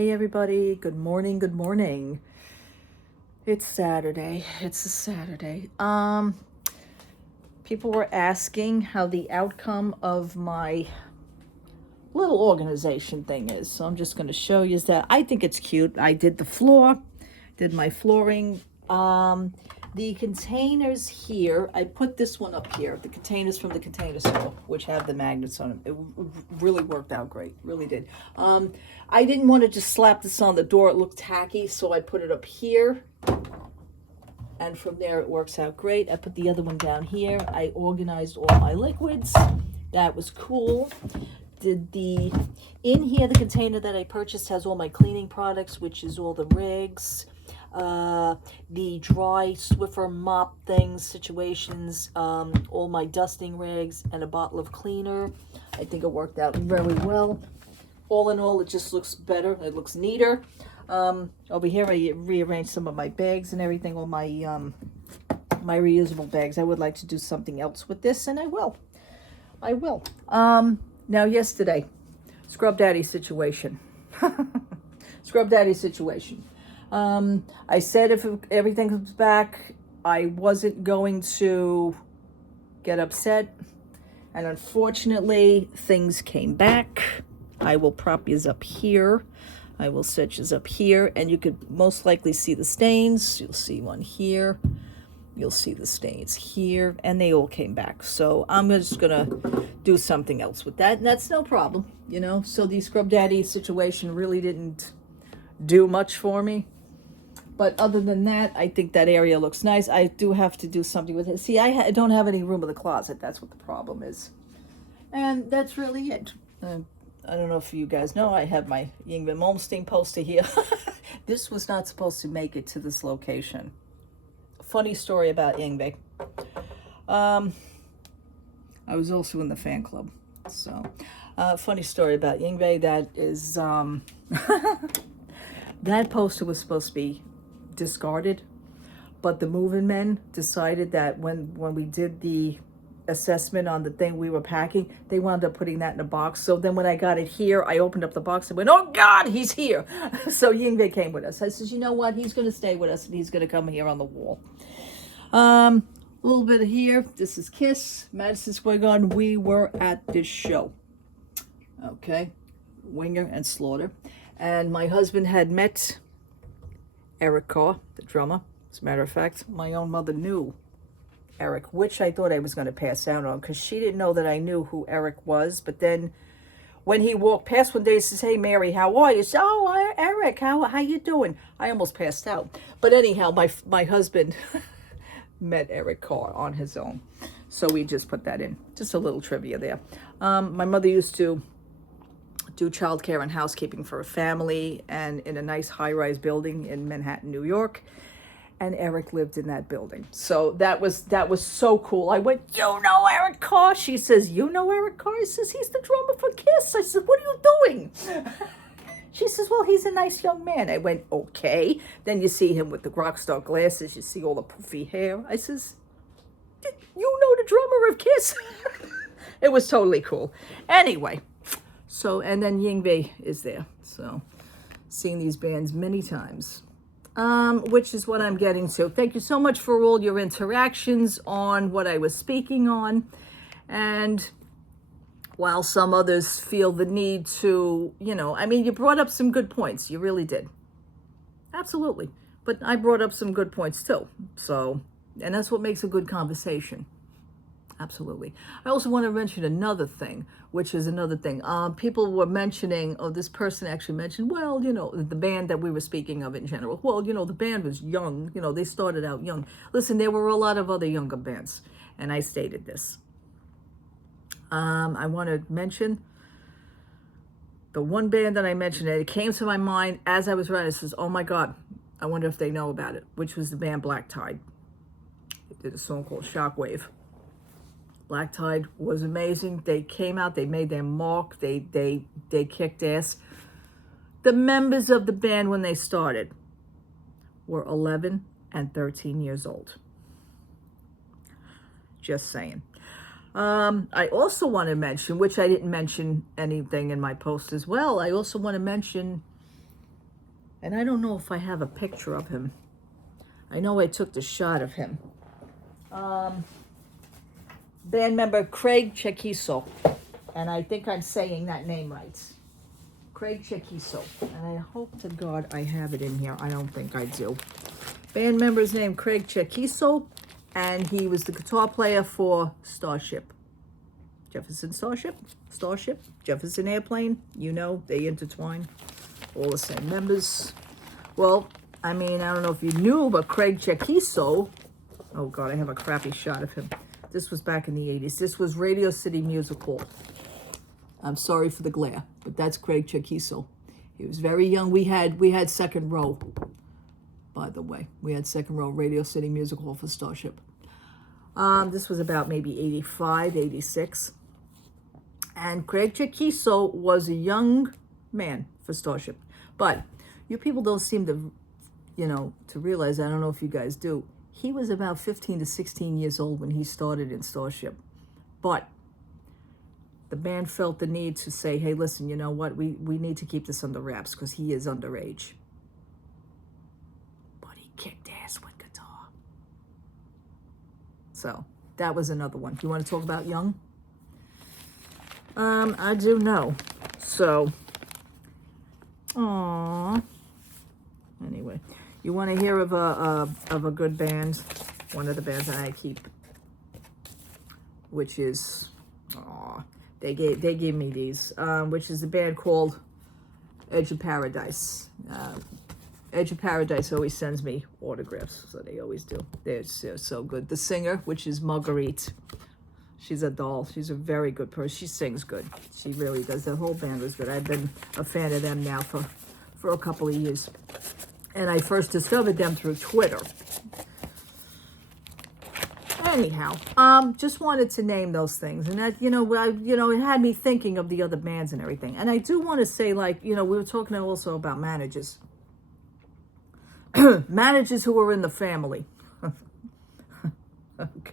Hey everybody, good morning, good morning. It's Saturday. It's a Saturday. People were asking how the outcome of my little organization thing is. So I'm just going to show you that. I think it's cute. I did the floor, did my flooring. The containers here, I put this one up here, the containers from the Container Store, which have the magnets on them. It really worked out great, really did. I didn't want to just slap this on the door. It looked tacky, so I put it up here. And from there, it works out great. I put the other one down here. I organized all my liquids. That was cool. In here, the container that I purchased has all my cleaning products, which is all the rigs, the dry Swiffer mop things, situations, all my dusting rigs, and a bottle of cleaner. I think it worked out very well. All in all, it just looks better. It looks neater. Over here, I rearranged some of my bags and everything, all my my reusable bags. I would like to do something else with this, and I will. Now, yesterday, Scrub Daddy situation. Scrub Daddy situation. I said if everything comes back, I wasn't going to get upset. And unfortunately, things came back. I will prop yous up here. I will set yous up here. And you could most likely see the stains. You'll see one here. You'll see the stains here. And they all came back. So I'm just going to do something else with that. And that's no problem, you know. So the Scrub Daddy situation really didn't do much for me. But other than that, I think that area looks nice. I do have to do something with it. See, I don't have any room in the closet. That's what the problem is. And that's really it. I don't know if you guys know, I have my Yngwie Malmsteen poster here. This was not supposed to make it to this location. Funny story about Yngwie. I was also in the fan club. So, funny story about Yngwie. That is, that poster was supposed to be discarded, but the moving men decided that when we did the assessment on the thing we were packing, they wound up putting that in a box. So then when I got it here, I opened up the box and went, oh God, he's here. So Yngwie came with us. I says, you know what, he's going to stay with us and he's going to come here on the wall. A little bit of here. This is Kiss, Madison Square Garden. We were at this show. Okay, Winger and Slaughter. And my husband had met Eric Carr, the drummer. As a matter of fact, my own mother knew Eric, which I thought I was going to pass out on because she didn't know that I knew who Eric was. But then when he walked past one day, he says, hey, Mary, how are you? Said, oh, Eric, how you doing? I almost passed out. But anyhow, my husband met Eric Carr on his own. So we just put that in. Just a little trivia there. My mother used to do childcare and housekeeping for a family and in a nice high-rise building in Manhattan, New York. And Eric lived in that building. So that was so cool. I went, you know Eric Carr? She says, you know Eric Carr? I says, he's the drummer for Kiss. I said, what are you doing? She says, well, he's a nice young man. I went, okay. Then you see him with the rock star glasses. You see all the poofy hair. I says, you know the drummer of Kiss? It was totally cool. Anyway. So, and then Yngwie is there. So, seen these bands many times, which is what I'm getting to. Thank you so much for all your interactions on what I was speaking on. And while some others feel the need to, you know, I mean, you brought up some good points. You really did. Absolutely. But I brought up some good points too. So, and that's what makes a good conversation. Absolutely. I also want to mention another thing, which is another thing. People were mentioning, oh, this person actually mentioned, well, you know, the band that we were speaking of in general. Well, you know, the band was young. You know, they started out young. Listen, there were a lot of other younger bands, and I stated this. I want to mention the one band that I mentioned, and it came to my mind as I was writing. It says, oh my God, I wonder if they know about it, which was the band Black Tide. They did a song called Shockwave. Black Tide was amazing. They came out, they made their mark, they kicked ass. The members of the band when they started were 11 and 13 years old. Just saying. I also want to mention, which I didn't mention anything in my post as well, I also want to mention And I don't know if I have a picture of him. I know I took the shot of him. Band member Craig Chaquico. And I think I'm saying that name right. Craig Chaquico. And I hope to God I have it in here. I don't think I do. Band member's name Craig Chaquico. And he was the guitar player for Starship. Jefferson Starship, Jefferson Airplane. You know, they intertwine. All the same members. Well, I mean, I don't know if you knew, but Craig Chaquico, oh God, I have a crappy shot of him. This was back in the 80s. This was Radio City Music Hall. I'm sorry for the glare, but that's Craig Chaquico. He was very young. We had second row, by the way. We had second row, Radio City Music Hall for Starship. This was about maybe 85, 86. And Craig Chaquico was a young man for Starship. But you people don't seem to, to realize, I don't know if you guys do, he was about 15 to 16 years old when he started in Starship. But the band felt the need to say, hey, listen, you know what? We need to keep this under wraps because he is underage. But he kicked ass with guitar. So that was another one. You want to talk about young? I do know. So, anyway, you want to hear of a good band? One of the bands that I keep, which is, they gave me these, which is a band called Edge of Paradise. Edge of Paradise always sends me autographs, so they always do. They're so good. The singer, which is Marguerite. She's a doll. She's a very good person. She sings good. She really does. The whole band was good. I've been a fan of them now for a couple of years. And I first discovered them through Twitter. Anyhow, just wanted to name those things. And that, it had me thinking of the other bands and everything. And I do want to say, we were talking also about managers. Managers who are in the family.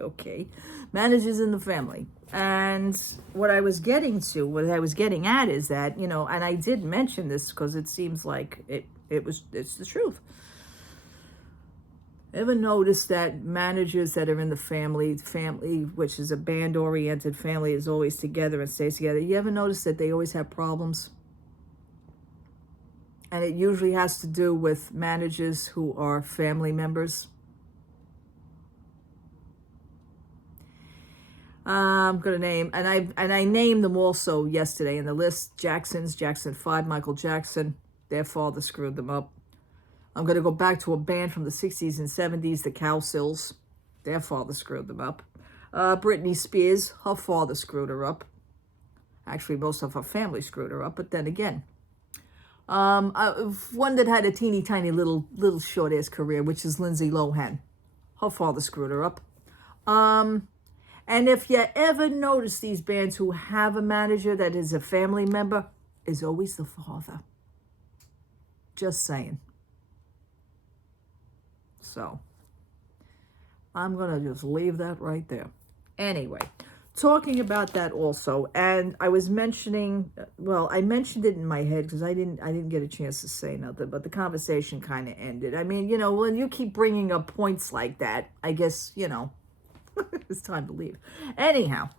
Okay. Managers in the family. And what I was getting at is that, and I did mention this because it seems like it's the truth. Ever notice that managers that are in the family, which is a band-oriented family, is always together and stays together? You ever notice that they always have problems? And it usually has to do with managers who are family members. I'm gonna name, and I named them also yesterday in the list. Jackson 5, Michael Jackson. Their father screwed them up. I'm gonna go back to a band from the 60s and 70s, the Cowsills. Their father screwed them up. Britney Spears, her father screwed her up. Actually, most of her family screwed her up, but then again. One that had a teeny tiny little short ass career, which is Lindsay Lohan. Her father screwed her up. And if you ever notice these bands who have a manager that is a family member, is always the father. Just saying. So, I'm going to just leave that right there. Anyway, talking about that also, and I was mentioning, I mentioned it in my head because I didn't get a chance to say nothing, but the conversation kind of ended. I mean, when you keep bringing up points like that, I guess, it's time to leave. Anyhow,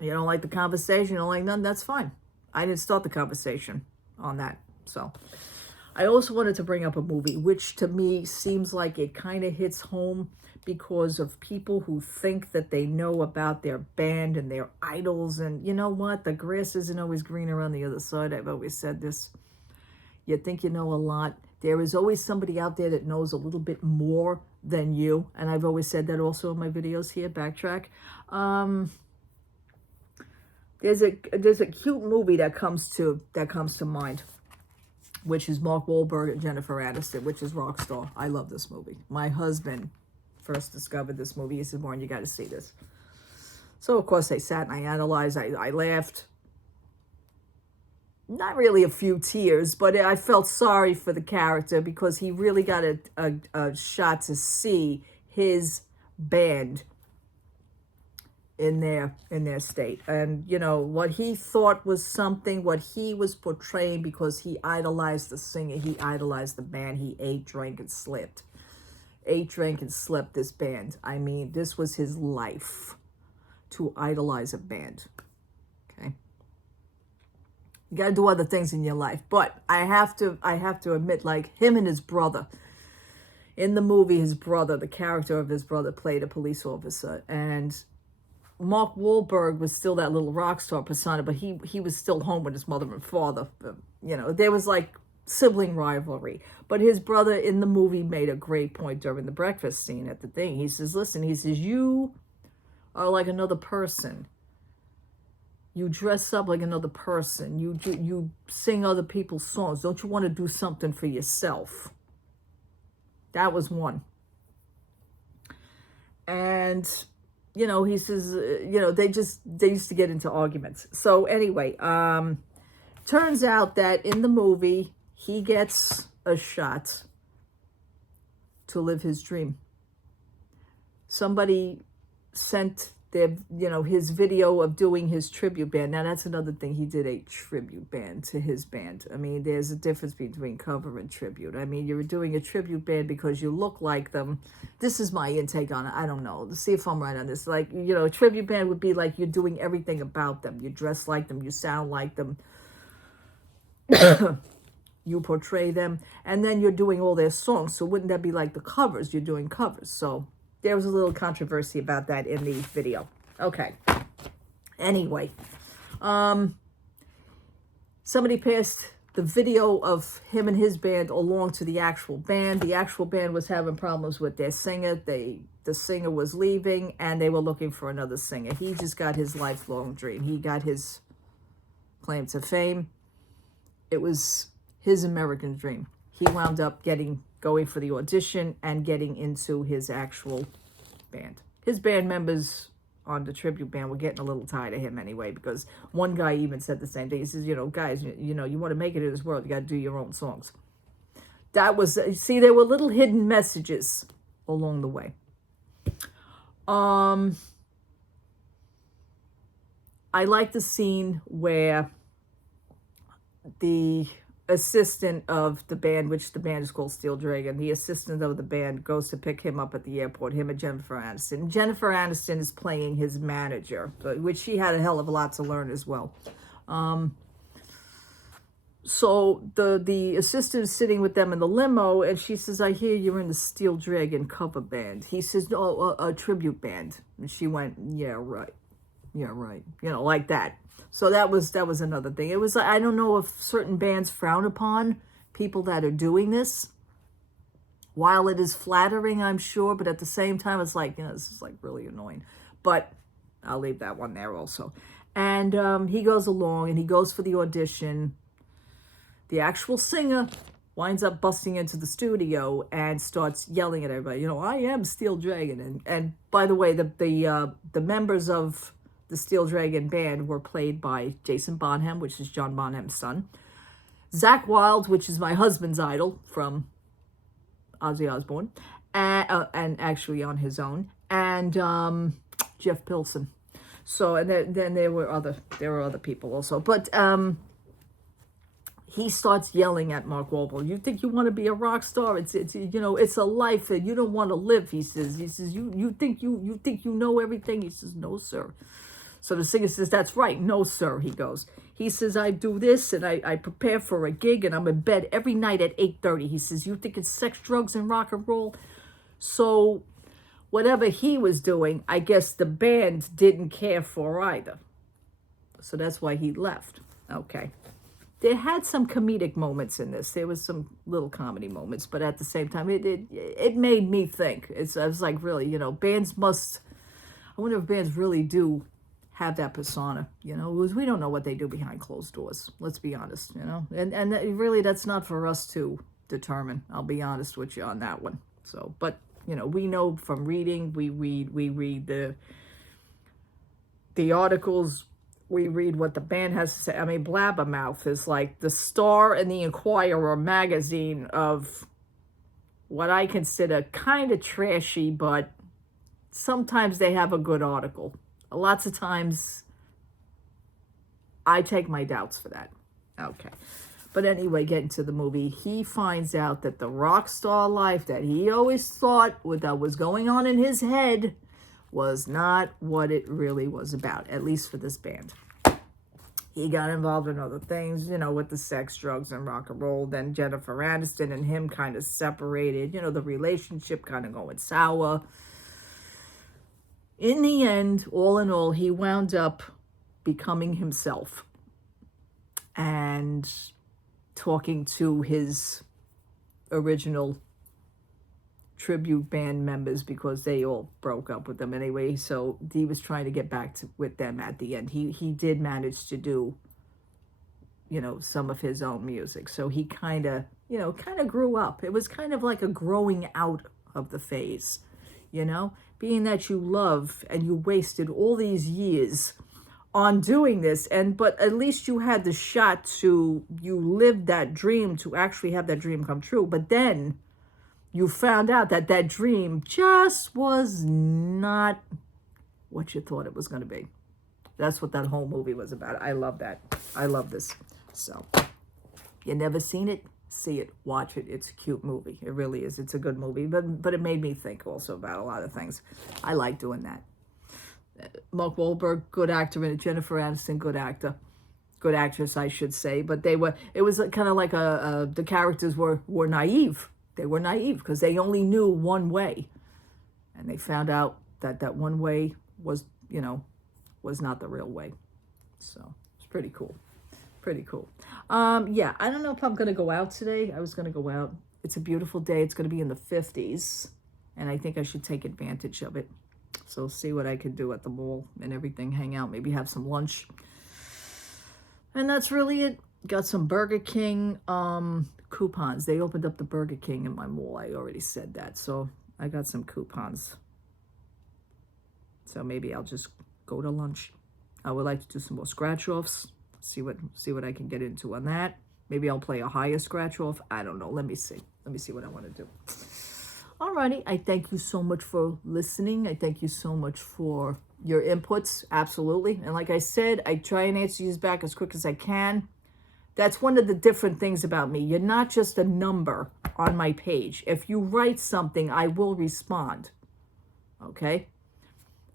you don't like the conversation, you don't like none, that's fine. I didn't start the conversation on that. So I also wanted to bring up a movie, which to me seems like it kind of hits home because of people who think that they know about their band and their idols. And you know what? The grass isn't always greener on the other side. I've always said this. You think you know a lot. There is always somebody out there that knows a little bit more than you. And I've always said that also in my videos here, Backtrack. There's a cute movie that comes to mind, which is Mark Wahlberg and Jennifer Aniston, which is Rockstar. I love this movie. My husband first discovered this movie. He said, Warren, you got to see this. So, of course, I sat and I analyzed. I laughed. Not really a few tears, but I felt sorry for the character because he really got a shot to see his band in their state. And you know what he thought was something, what he was portraying, because he idolized the singer, he idolized the band. He ate, drank, and slept this band. I mean, this was his life, to idolize a band. Okay, you got to do other things in your life. But I have to admit, like him and his brother in the movie, his brother, the character of his brother played a police officer, and Mark Wahlberg was still that little rock star persona, but he was still home with his mother and father. You know, there was like sibling rivalry. But his brother in the movie made a great point during the breakfast scene at the thing. He says, listen, he says, you are like another person. You dress up like another person. You sing other people's songs. Don't you want to do something for yourself? That was one. And you know, he says, you know, they used to get into arguments. So anyway, turns out that in the movie, he gets a shot to live his dream. Somebody sent their, you know, his video of doing his tribute band. Now that's another thing. He did a tribute band to his band. I mean, there's a difference between cover and tribute. I mean, you're doing a tribute band because you look like them. This is my intake on it. I don't know. Let's see if I'm right on this. Like, you know, a tribute band would be like you're doing everything about them. You dress like them. You sound like them. You portray them. And then you're doing all their songs. So wouldn't that be like the covers? You're doing covers. So there was a little controversy about that in the video. Okay. Anyway, somebody passed the video of him and his band along to the actual band. The actual band was having problems with their singer. The singer was leaving, and they were looking for another singer. He just got his lifelong dream. He got his claim to fame. It was his American dream. He wound up going for the audition and getting into his actual band. His band members on the tribute band were getting a little tired of him anyway, because one guy even said the same thing. He says, you know, guys, you know, you want to make it in this world, you got to do your own songs. That was, see, there were little hidden messages along the way. I like the scene where the assistant of the band, which the band is called Steel Dragon, the assistant of the band goes to pick him up at the airport, him and Jennifer Aniston. Jennifer Aniston is playing his manager, which she had a hell of a lot to learn as well. So the assistant is sitting with them in the limo, and she says, I hear you're in the Steel Dragon cover band. He says, no, a tribute band. And she went, yeah, right. Yeah, right. You know, like that. So that was another thing. It was, I don't know if certain bands frown upon people that are doing this. While it is flattering, I'm sure, but at the same time, it's like, you know, this is like really annoying. But I'll leave that one there also. And he goes along and he goes for the audition. The actual singer winds up busting into the studio and starts yelling at everybody, you know, I am Steel Dragon. And by the way, the members of the Steel Dragon band were played by Jason Bonham, which is John Bonham's son. Zakk Wylde, which is my husband's idol from Ozzy Osbourne, and actually on his own, and Jeff Pilson. So, and then there were other people also. But he starts yelling at Mark Wahlberg. You think you want to be a rock star? It's you know, it's a life that you don't want to live. He says you think you know everything. He says, no, sir. So the singer says, that's right. No, sir, he goes. He says, I do this and I prepare for a gig and I'm in bed every night at 8:30. He says, you think it's sex, drugs, and rock and roll? So whatever he was doing, I guess the band didn't care for either. So that's why he left. Okay. They had some comedic moments in this. There was some little comedy moments, but at the same time, it made me think. I was like, really, you know, bands must, I wonder if bands really do have that persona, you know, because we don't know what they do behind closed doors. Let's be honest, you know, and really that's not for us to determine. I'll be honest with you on that one. So, but you know, we know from reading, we read the articles, we read what the band has to say. I mean, Blabbermouth is like the Star and the Inquirer magazine of what I consider kind of trashy, but sometimes they have a good article. Lots of times I take my doubts for that. Okay. But anyway, getting to the movie, he finds out that the rock star life that he always thought that was going on in his head was not what it really was about, at least for this band. He got involved in other things, with the sex, drugs, and rock and roll. Then Jennifer Aniston and him kind of separated, the relationship kind of going sour. In the end, all in all, he wound up becoming himself and talking to his original tribute band members because they all broke up with them anyway. So he was trying to get back with them at the end. He did manage to do, some of his own music. So he kind of grew up. It was kind of like a growing out of the phase, being that you love and you wasted all these years on doing this, but at least you had the shot you lived that dream to actually have that dream come true. But then you found out that dream just was not what you thought it was going to be. That's what that whole movie was about. I love that. I love this. So, you never seen it? See it. Watch it. It's a cute movie. It really is. It's a good movie. But it made me think also about a lot of things. I like doing that. Mark Wahlberg, good actor, and Jennifer Aniston, good actor. Good actress, I should say. But it was kind of like the characters were naive. They were naive because they only knew one way. And they found out that one way was not the real way. So it's pretty cool. Pretty cool. Yeah, I don't know if I'm going to go out today. I was going to go out. It's a beautiful day. It's going to be in the 50s. And I think I should take advantage of it. So see what I could do at the mall and everything. Hang out. Maybe have some lunch. And that's really it. Got some Burger King coupons. They opened up the Burger King in my mall. I already said that. So I got some coupons. So maybe I'll just go to lunch. I would like to do some more scratch-offs. See what I can get into on that. Maybe I'll play a higher scratch-off. I don't know. Let me see. Let me see what I want to do. Alrighty. I thank you so much for listening. I thank you so much for your inputs. Absolutely. And like I said, I try and answer you back as quick as I can. That's one of the different things about me. You're not just a number on my page. If you write something, I will respond. Okay?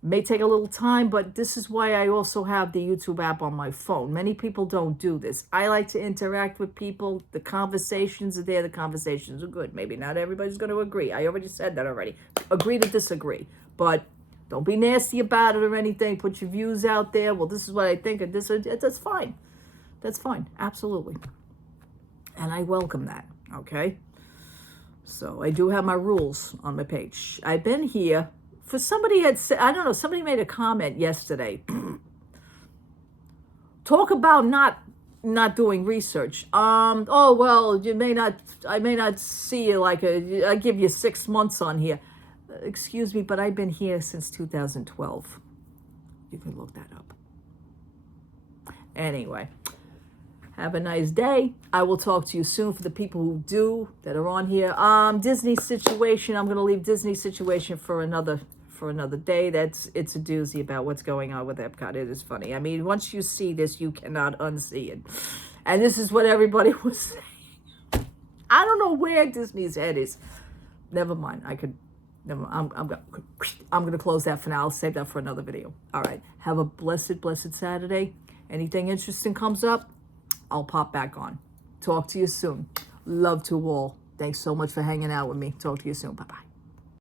It may take a little time, but this is why I also have the YouTube app on my phone. Many people don't do this. I like to interact with people. The conversations are there. The conversations are good. Maybe not everybody's going to agree. I already said that already. Agree to disagree. But don't be nasty about it or anything. Put your views out there. Well, this is what I think. And that's fine. That's fine. Absolutely. And I welcome that. Okay? So I do have my rules on my page. I've been here. For somebody had said, I don't know, somebody made a comment yesterday. Talk about not doing research. Oh, well, I may not see you I give you 6 months on here. Excuse me, but I've been here since 2012. You can look that up. Anyway, have a nice day. I will talk to you soon. For the people that are on here. Disney situation. I'm going to leave Disney situation for another day. It's a doozy about what's going on with Epcot. It is funny. I mean, once you see this, you cannot unsee it. And this is what everybody was saying. I don't know where Disney's head is. Never mind. I'm going to close that for now. I'll save that for another video. All right. Have a blessed Saturday. Anything interesting comes up, I'll pop back on. Talk to you soon. Love to all. Thanks so much for hanging out with me. Talk to you soon. Bye-bye.